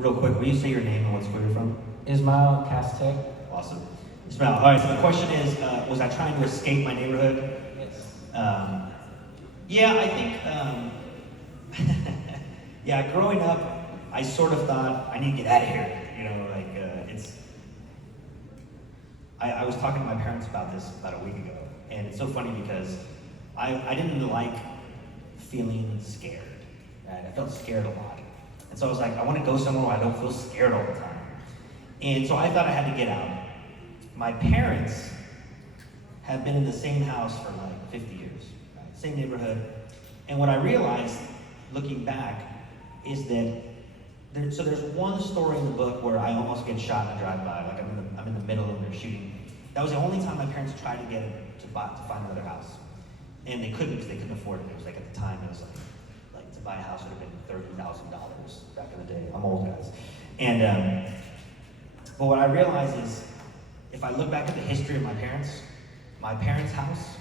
Real quick, will you say your name and what school you're from? Ismail Castek. Awesome. Ismail. All right, so the question is, was I trying to escape my neighborhood? Yes. Yeah, I think, yeah, growing up, I sort of thought, I need to get out of here. You know, like, I was talking to my parents about this about a week ago, and it's so funny because I didn't like feeling scared. Right? I felt scared a lot. And so I was like, I want to go somewhere where I don't feel scared all the time. And so I thought I had to get out. My parents have been in the same house for like 50 years, right? Same neighborhood. And what I realized, looking back, is that there's one story in the book where I almost get shot in a drive-by, like I'm in the middle and they're shooting. That was the only time my parents tried to get it to find another house. And they couldn't because they couldn't afford it. It was like at the time, it was like to buy a house would have been $30,000 back in the day. I'm old, guys. And, but what I realized is, if I look back at the history of my parents' house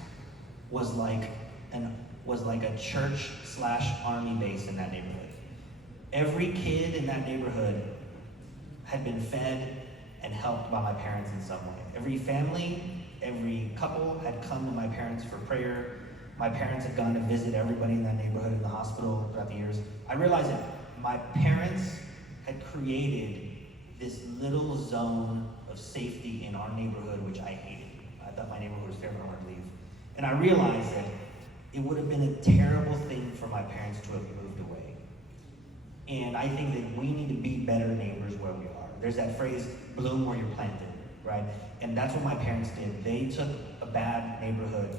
was like a church/army base in that neighborhood. Every kid in that neighborhood had been fed and helped by my parents in some way. Every family, every couple had come to my parents for prayer. My parents had gone to visit everybody in that neighborhood in the hospital throughout the years. I realized that my parents had created this little zone of safety in our neighborhood, which I hated. I thought my neighborhood was terrible, I wanted to leave. And I realized that it would have been a terrible thing for my parents to have moved away. And I think that we need to be better neighbors where we are. There's that phrase, bloom where you're planted, right? And that's what my parents did. They took a bad neighborhood,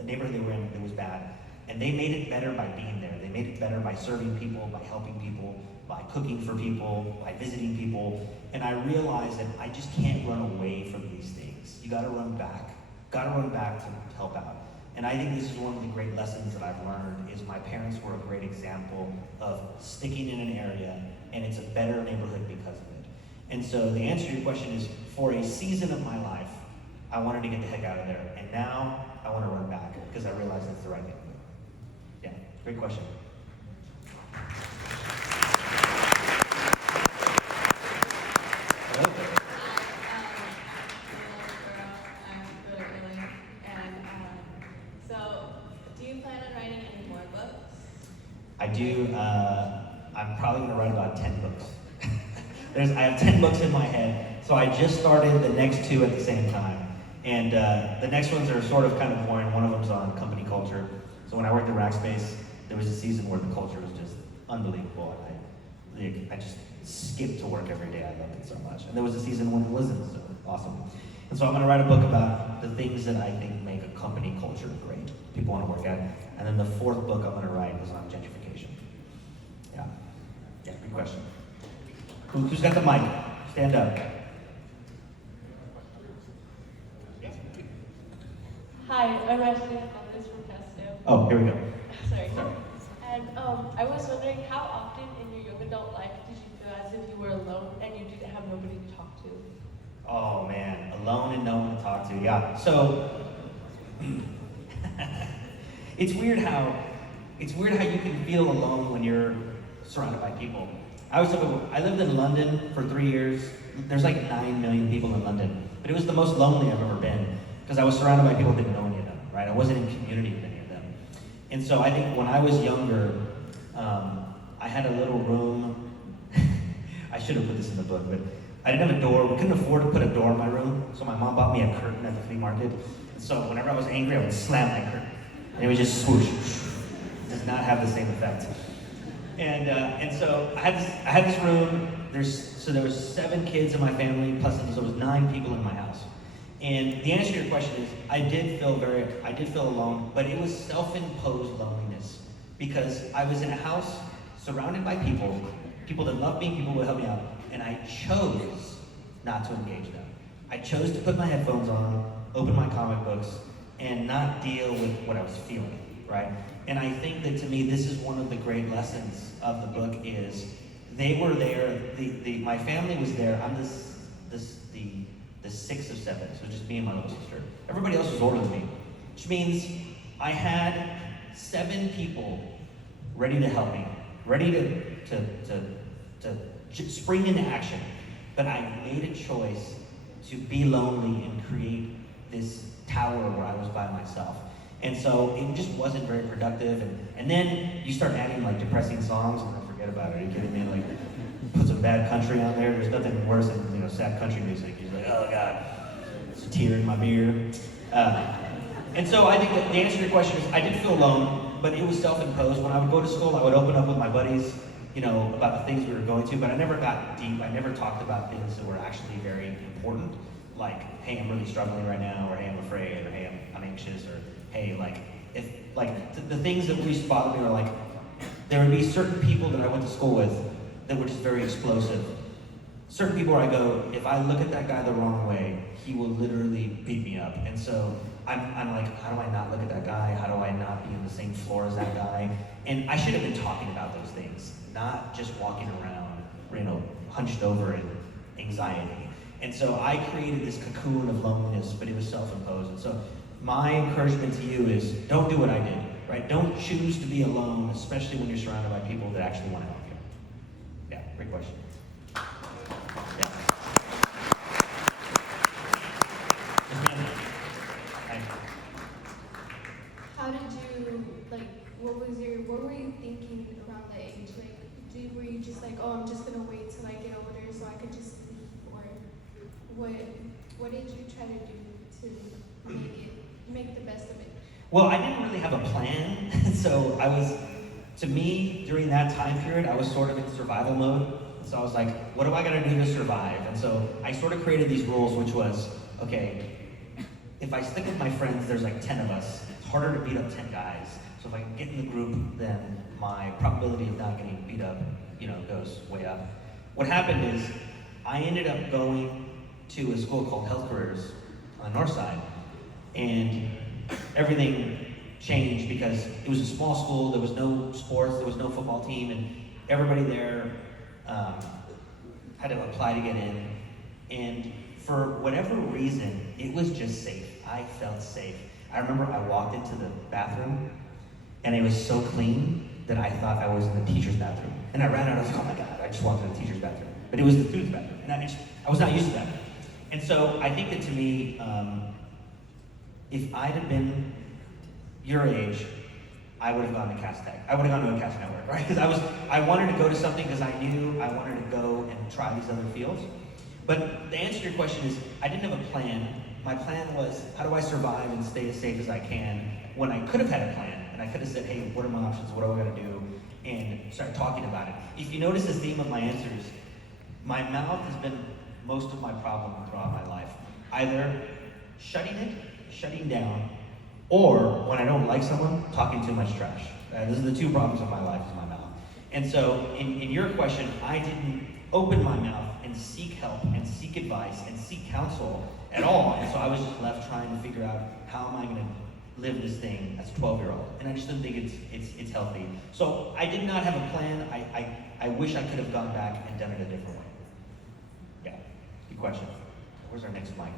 a neighborhood they were in that was bad, and they made it better by being there. They made it better by serving people, by helping people, by cooking for people, by visiting people. And I realized that I just can't run away from these things. You gotta run back. Gotta run back to help out. And I think this is one of the great lessons that I've learned is my parents were a great example of sticking in an area, and it's a better neighborhood because of it. And so the answer to your question is, for a season of my life, I wanted to get the heck out of there. And now I want to run back because I realize that's the right thing to do. Yeah, great question. Hello? I do. I'm probably going to write about 10 books. I have 10 books in my head, so I just started the next 2 at the same time. And the next ones are sort of kind of boring. One of them's on company culture. So when I worked at Rackspace, there was a season where the culture was just unbelievable. I just skipped to work every day. I loved it so much. And there was a season when it wasn't so awesome. And so I'm going to write a book about the things that I think make a company culture great, people want to work at. And then the 4th book I'm going to write is on gentrification. Yeah, good question. Who's got the mic? Stand up. Hi, I'm Ashley from Castillo. Oh, here we go. Sorry. And I was wondering, how often in your young adult life did you feel as if you were alone and you didn't have nobody to talk to? Oh man, alone and no one to talk to. Yeah. So it's weird how you can feel alone when you're surrounded by people. I lived in London for 3 years. There's like 9 million people in London, but it was the most lonely I've ever been because I was surrounded by people who didn't know any of them, right? I wasn't in community with any of them. And so I think when I was younger, I had a little room. I should have put this in the book, but I didn't have a door. We couldn't afford to put a door in my room, so my mom bought me a curtain at the flea market. And so whenever I was angry, I would slam my curtain, and it would just swoosh. It does not have the same effect. And so I had this room. There was 7 kids in my family, plus there was 9 people in my house. And the answer to your question is, I did feel alone, but it was self-imposed loneliness because I was in a house surrounded by people that loved me, people who would help me out, and I chose not to engage them. I chose to put my headphones on, open my comic books, and not deal with what I was feeling, right? And I think that to me, this is one of the great lessons of the book is they were there, my family was there. I'm the 6th of 7, so just me and my little sister. Everybody else was older than me, which means I had 7 people ready to help me, ready to spring into action. But I made a choice to be lonely and create this tower where I was by myself. And so it just wasn't very productive. And then you start adding like depressing songs, and I forget about it. Are you kidding me? Like, put some bad country on there. There's nothing worse than sad country music. You're like, oh God, it's a tear in my beer. And so I think that the answer to your question is I did feel alone, but it was self-imposed. When I would go to school, I would open up with my buddies, about the things we were going to, but I never got deep. I never talked about things that were actually very important, like, hey, I'm really struggling right now, or hey, I'm afraid, or hey, I'm anxious, or hey, the things that used to bother me were like, there would be certain people that I went to school with that were just very explosive. Certain people where I go, if I look at that guy the wrong way, he will literally beat me up. And so I'm like, how do I not look at that guy? How do I not be on the same floor as that guy? And I should have been talking about those things, not just walking around, hunched over in anxiety. And so I created this cocoon of loneliness, but it was self-imposed. And so my encouragement to you is don't do what I did, right? Don't choose to be alone, especially when you're surrounded by people that actually want to help you. Yeah, great question. Yeah. Yes, ma'am. Hi. How did you, what were you thinking around that age? Were you just like, oh, I'm just gonna wait till I get older so I could just leave? Or what did you try to do to make the best of it? Well, I didn't really have a plan. So to me, during that time period, I was sort of in survival mode. So I was like, what do I gotta do to survive? And so I sort of created these rules, which was, okay, if I stick with my friends, there's like 10 of us. It's harder to beat up 10 guys. So if I can get in the group, then my probability of not getting beat up, goes way up. What happened is I ended up going to a school called Health Careers on the north side, and everything changed because it was a small school. There was no sports, there was no football team, and everybody there had to apply to get in. And for whatever reason, it was just safe. I felt safe. I remember I walked into the bathroom, and it was so clean that I thought I was in the teacher's bathroom. And I ran out, I was like, oh my God, I just walked into the teacher's bathroom. But it was the student's bathroom, and I was not used to that. And so I think that to me, if I'd have been your age, I would have gone to Cast Tech. I would have gone to a Cast Network, right? Because I wanted to go to something because I knew I wanted to go and try these other fields. But the answer to your question is, I didn't have a plan. My plan was, how do I survive and stay as safe as I can, when I could have had a plan, and I could have said, hey, what are my options, what do I gotta do, and start talking about it. If you notice the theme of my answers, my mouth has been most of my problem throughout my life. Either shutting down, or when I don't like someone, talking too much trash. Those are the two problems of my life, is my mouth. And so, in your question, I didn't open my mouth and seek help and seek advice and seek counsel at all. And so I was just left trying to figure out, how am I gonna live this thing as a 12-year-old? And I just didn't think it's healthy. So I did not have a plan. I wish I could have gone back and done it a different way. Yeah, good question. Where's our next mic?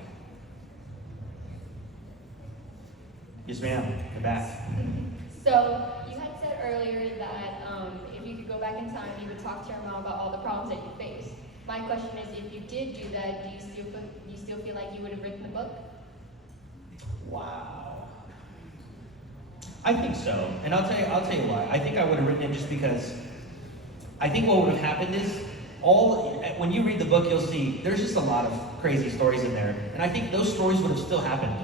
Yes, ma'am, in the back. So you had said earlier that if you could go back in time, you would talk to your mom about all the problems that you faced. My question is, if you did do that, do you still feel like you would have written the book? Wow. I think so, and I'll tell you why. I think I would have written it just because I think what would have happened is when you read the book, you'll see there's just a lot of crazy stories in there, and I think those stories would have still happened,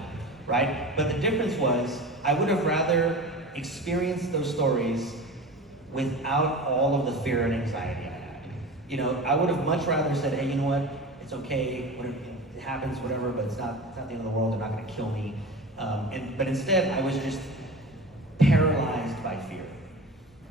right? But the difference was I would have rather experienced those stories without all of the fear and anxiety I had. I would have much rather said, hey, you know what? It's okay. It happens, whatever. But it's not the end of the world. They're not going to kill me. But instead, I was just paralyzed by fear,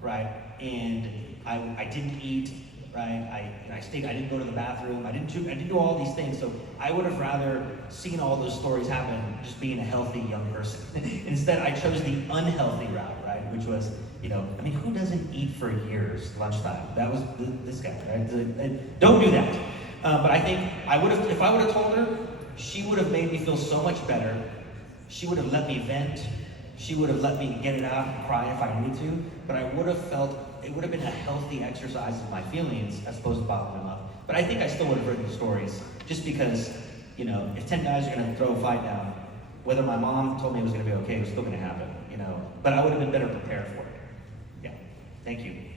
right? And I didn't eat, right? I didn't go to the bathroom. I didn't do all these things. So I would have rather seen all those stories happen just being a healthy young person. Instead, I chose the unhealthy route, right? Which was, who doesn't eat for years lunchtime? That was this guy, right? Don't do that. But I think if I would have told her, she would have made me feel so much better. She would have let me vent. She would have let me get it out and cry if I needed to. But I would have felt it would have been a healthy exercise of my feelings as opposed to bottling them up. But I think I still would have written the stories just because, you know, if 10 guys are going to throw a fight down, whether my mom told me it was going to be okay, it was still going to happen, you know. But I would have been better prepared for it. Yeah. Thank you.